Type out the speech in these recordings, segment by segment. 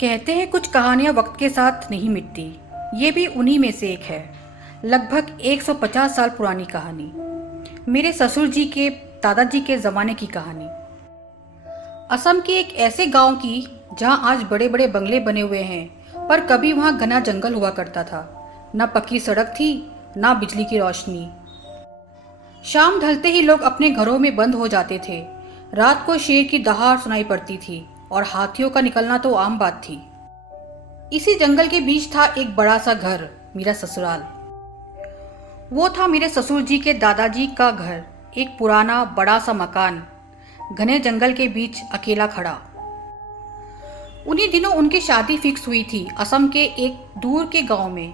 कहते हैं कुछ कहानियां वक्त के साथ नहीं मिटती। ये भी उन्हीं में से एक है। लगभग 150 साल पुरानी कहानी, मेरे ससुर जी के दादाजी के ज़माने की कहानी। असम के एक ऐसे गांव की जहां आज बड़े बड़े बंगले बने हुए हैं, पर कभी वहां घना जंगल हुआ करता था। न पक्की सड़क थी, न बिजली की रोशनी। शाम ढलते ही लोग अपने घरों में बंद हो जाते थे। रात को शेर की दहाड़ सुनाई पड़ती थी और हाथियों का निकलना तो आम बात थी। इसी जंगल के बीच था एक बड़ा सा घर, मेरा ससुराल। वो था मेरे ससुर जी के दादाजी का घर, एक पुराना बड़ा सा मकान, घने जंगल के बीच अकेला खड़ा। उन्हीं दिनों उनकी शादी फिक्स हुई थी असम के एक दूर के गांव में।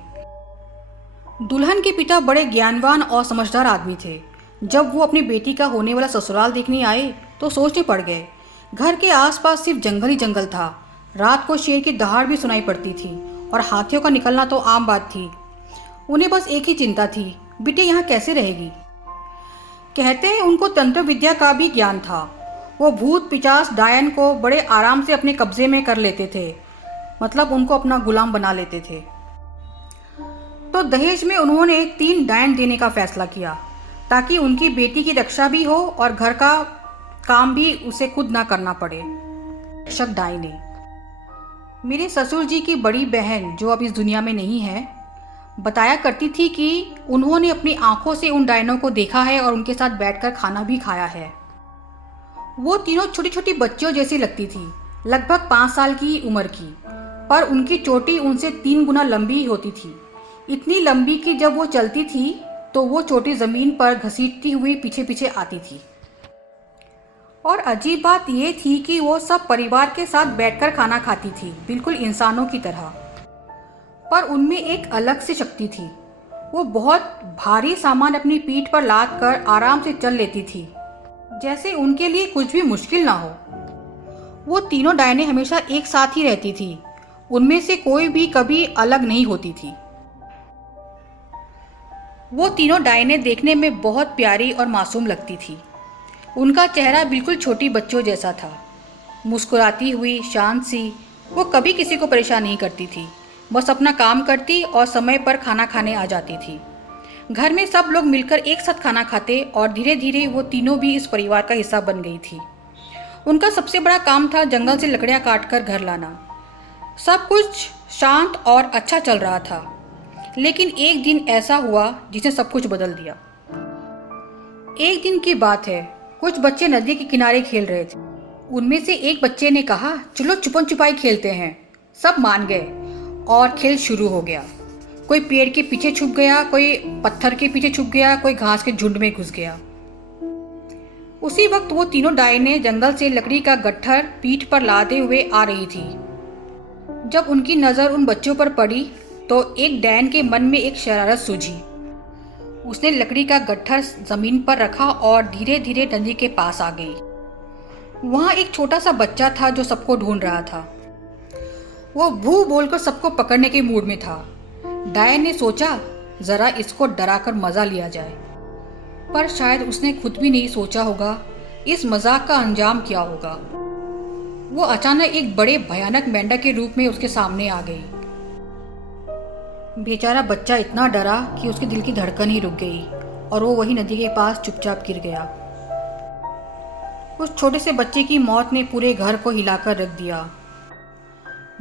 दुल्हन के पिता बड़े ज्ञानवान और समझदार आदमी थे। जब वो अपनी बेटी का होने वाला ससुराल देखने आए तो सोचने पड़ गए। घर के आसपास सिर्फ जंगल ही जंगल था। रात को शेर की दहाड़ भी सुनाई पड़ती थी और हाथियों का निकलना तो आम बात थी। उन्हें बस एक ही चिंता थी, बेटी यहाँ कैसे रहेगी। कहते हैं उनको तंत्र विद्या का भी ज्ञान था। वो भूत पिचास डायन को बड़े आराम से अपने कब्जे में कर लेते थे, मतलब उनको अपना गुलाम बना लेते थे। तो दहेज में उन्होंने 3 डायन देने का फैसला किया, ताकि उनकी बेटी की रक्षा भी हो और घर का काम भी उसे खुद ना करना पड़े। रक्षक डायने। मेरे ससुर जी की बड़ी बहन, जो अब इस दुनिया में नहीं है, बताया करती थी कि उन्होंने अपनी आंखों से उन डायनों को देखा है और उनके साथ बैठकर खाना भी खाया है। वो तीनों छोटी छोटी बच्चियों जैसी लगती थी, लगभग 5 साल की उम्र की, पर उनकी चोटी उनसे 3 गुना लंबी होती थी। इतनी लंबी कि जब वो चलती थी तो वो चोटी जमीन पर घसीटती हुई पीछे पीछे आती थी। और अजीब बात ये थी कि वो सब परिवार के साथ बैठकर खाना खाती थी, बिल्कुल इंसानों की तरह। पर उनमें एक अलग सी शक्ति थी। वो बहुत भारी सामान अपनी पीठ पर लाद कर आराम से चल लेती थी, जैसे उनके लिए कुछ भी मुश्किल ना हो। वो तीनों डायने हमेशा एक साथ ही रहती थी। उनमें से कोई भी कभी अलग नहीं होती थी। वो तीनों डायने देखने में बहुत प्यारी और मासूम लगती थी। उनका चेहरा बिल्कुल छोटी बच्चों जैसा था, मुस्कुराती हुई, शांत सी। वो कभी किसी को परेशान नहीं करती थी, बस अपना काम करती और समय पर खाना खाने आ जाती थी। घर में सब लोग मिलकर एक साथ खाना खाते और धीरे धीरे वो तीनों भी इस परिवार का हिस्सा बन गई थी। उनका सबसे बड़ा काम था जंगल से लकड़ियाँ काट कर घर लाना। सब कुछ शांत और अच्छा चल रहा था, लेकिन एक दिन ऐसा हुआ जिसने सब कुछ बदल दिया। एक दिन की बात है, कुछ बच्चे नदी के किनारे खेल रहे थे। उनमें से एक बच्चे ने कहा, चलो छुपन छुपाई खेलते हैं। सब मान गए और खेल शुरू हो गया। कोई पेड़ के पीछे छुप गया, कोई पत्थर के पीछे छुप गया, कोई घास के झुंड में घुस गया। उसी वक्त वो तीनों डायने जंगल से लकड़ी का गट्ठर पीठ पर लादे हुए आ रही थी। जब उनकी नज़र उन बच्चों पर पड़ी तो एक डायन के मन में एक शरारत सूझी। उसने लकड़ी का गट्ठर जमीन पर रखा और धीरे धीरे नदी के पास आ गई। वहाँ एक छोटा सा बच्चा था जो सबको ढूंढ रहा था। वो भू बोलकर सबको पकड़ने के मूड में था। डायन ने सोचा, जरा इसको डराकर मजा लिया जाए, पर शायद उसने खुद भी नहीं सोचा होगा इस मजाक का अंजाम क्या होगा। वो अचानक एक बड़े भयानक मेंढक के रूप में उसके सामने आ गई। बेचारा बच्चा इतना डरा कि उसके दिल की धड़कन ही रुक गई और वो वही नदी के पास चुपचाप गिर गया। उस छोटे से बच्चे की मौत ने पूरे घर को हिलाकर रख दिया।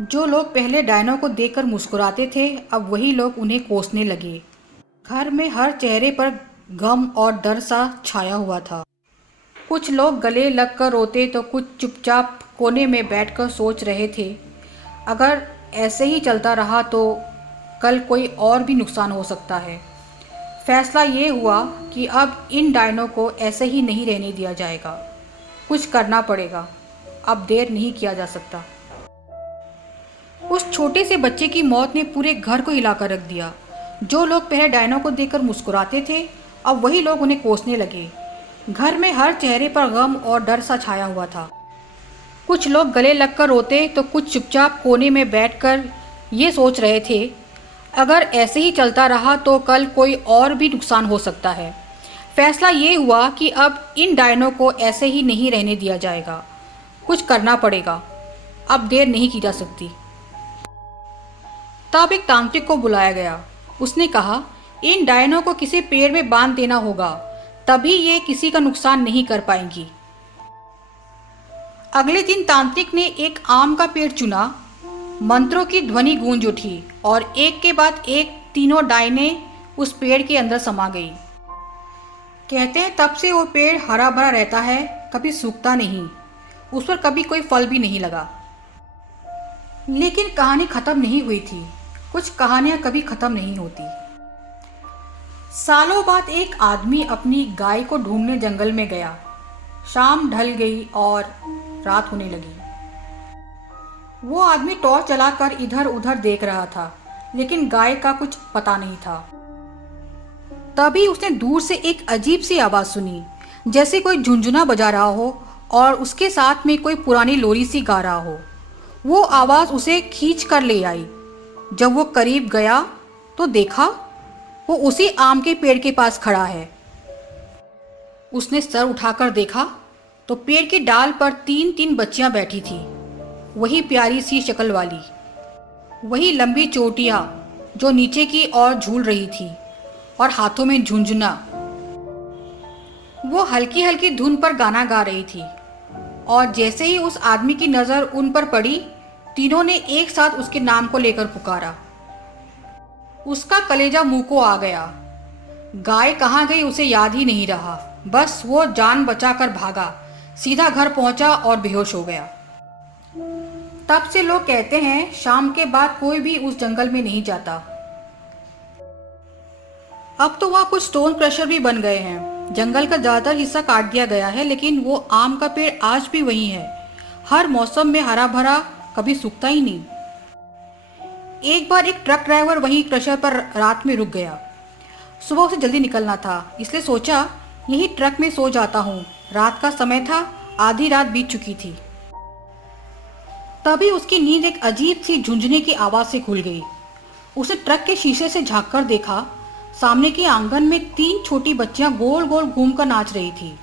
जो लोग पहले डायनों को देखकर मुस्कुराते थे, अब वही लोग उन्हें कोसने लगे। घर में हर चेहरे पर गम और डर सा छाया हुआ था। कुछ लोग गले लगकर रोते तो कुछ चुपचाप कोने में बैठकर सोच रहे थे, अगर ऐसे ही चलता रहा तो कल कोई और भी नुकसान हो सकता है। फैसला ये हुआ कि अब इन डायनों को ऐसे ही नहीं रहने दिया जाएगा, कुछ करना पड़ेगा। अब देर नहीं किया जा सकता। उस छोटे से बच्चे की मौत ने पूरे घर को हिलाकर रख दिया। जो लोग पहले डायनों को देखकर मुस्कुराते थे, अब वही लोग उन्हें कोसने लगे। घर में हर चेहरे पर गम और डर सा छाया हुआ था। कुछ लोग गले लगकर रोते तो कुछ चुपचाप कोने में बैठकर ये सोच रहे थे, अगर ऐसे ही चलता रहा तो कल कोई और भी नुकसान हो सकता है। फैसला ये हुआ कि अब इन डायनों को ऐसे ही नहीं रहने दिया जाएगा, कुछ करना पड़ेगा। अब देर नहीं की जा सकती। तब एक तांत्रिक को बुलाया गया। उसने कहा, इन डायनों को किसी पेड़ में बांध देना होगा, तभी ये किसी का नुकसान नहीं कर पाएंगी। अगले दिन तांत्रिक ने एक आम का पेड़ चुना। मंत्रों की ध्वनि गूंज उठी और एक के बाद एक तीनों डायने उस पेड़ के अंदर समा गई। कहते हैं तब से वो पेड़ हरा भरा रहता है, कभी सूखता नहीं। उस पर कभी कोई फल भी नहीं लगा। लेकिन कहानी खत्म नहीं हुई थी। कुछ कहानियां कभी खत्म नहीं होती। सालों बाद एक आदमी अपनी गाय को ढूंढने जंगल में गया। शाम ढल गई और रात होने लगी। वो आदमी टॉर्च जलाकर इधर उधर देख रहा था, लेकिन गाय का कुछ पता नहीं था। तभी उसने दूर से एक अजीब सी आवाज़ सुनी, जैसे कोई झुनझुना बजा रहा हो और उसके साथ में कोई पुरानी लोरी सी गा रहा हो। वो आवाज़ उसे खींच कर ले आई। जब वो करीब गया तो देखा वो उसी आम के पेड़ के पास खड़ा है। उसने सर उठाकर देखा तो पेड़ की डाल पर तीन तीन बच्चियां बैठी थी, वही प्यारी सी शक्ल वाली, वही लंबी चोटियां जो नीचे की ओर झूल रही थी और हाथों में झुनझुना। वो हल्की हल्की धुन पर गाना गा रही थी और जैसे ही उस आदमी की नज़र उन पर पड़ी, तीनों ने एक साथ उसके नाम को लेकर पुकारा। उसका कलेजा मुंह को आ गया। गाय कहाँ गई उसे याद ही नहीं रहा। बस वो जान बचाकर भागा, सीधा घर पहुंचा और बेहोश हो गया। तब से लोग कहते हैं शाम के बाद कोई भी उस जंगल में नहीं जाता। अब तो वहाँ कुछ स्टोन क्रशर भी बन गए हैं। जंगल का ज़्यादातर हिस्सा काट दिया गया है, लेकिन वो आम का पेड़ आज भी वही है, हर मौसम में हरा भरा, कभी सूखता ही नहीं। एक बार एक ट्रक ड्राइवर वहीं क्रशर पर रात में रुक गया। सुबह उसे जल्दी निकलना था, इसलिए सोचा यही ट्रक में सो जाता हूँ। रात का समय था, आधी रात बीत चुकी थी। तभी उसकी नींद एक अजीब सी झुंझुने की आवाज़ से खुल गई। उसने ट्रक के शीशे से झांककर देखा, सामने के आंगन में तीन छोटी बच्चियां गोल गोल घूमकर नाच रही थी।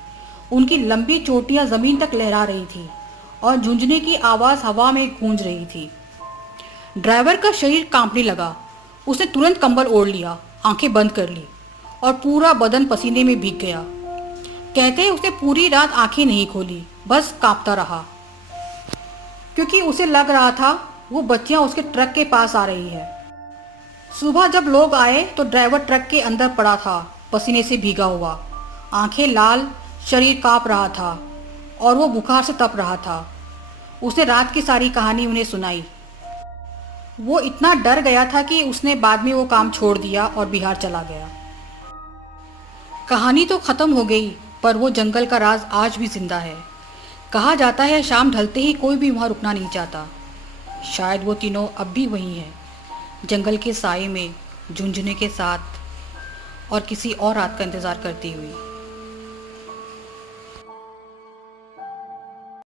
उनकी लंबी चोटियां जमीन तक लहरा रही थी और झुंझुने की आवाज़ हवा में गूंज रही थी। ड्राइवर का शरीर कांपने लगा। उसने तुरंत कंबल ओढ़ लिया, आंखें बंद कर ली और पूरा बदन पसीने में भीग गया। कहते हैं उसने पूरी रात आंखें नहीं खोली, बस कांपता रहा, क्योंकि उसे लग रहा था वो बच्चियां उसके ट्रक के पास आ रही है। सुबह जब लोग आए तो ड्राइवर ट्रक के अंदर पड़ा था, पसीने से भीगा हुआ, आंखें लाल, शरीर कांप रहा था और वो बुखार से तप रहा था। उसने रात की सारी कहानी उन्हें सुनाई। वो इतना डर गया था कि उसने बाद में वो काम छोड़ दिया और बिहार चला गया। कहानी तो ख़त्म हो गई, पर वो जंगल का राज आज भी जिंदा है। कहा जाता है शाम ढलते ही कोई भी वहाँ रुकना नहीं चाहता। शायद वो तीनों अब भी वहीं हैं, जंगल के साए में, झुंझुने के साथ और किसी और रात का इंतज़ार करती हुई।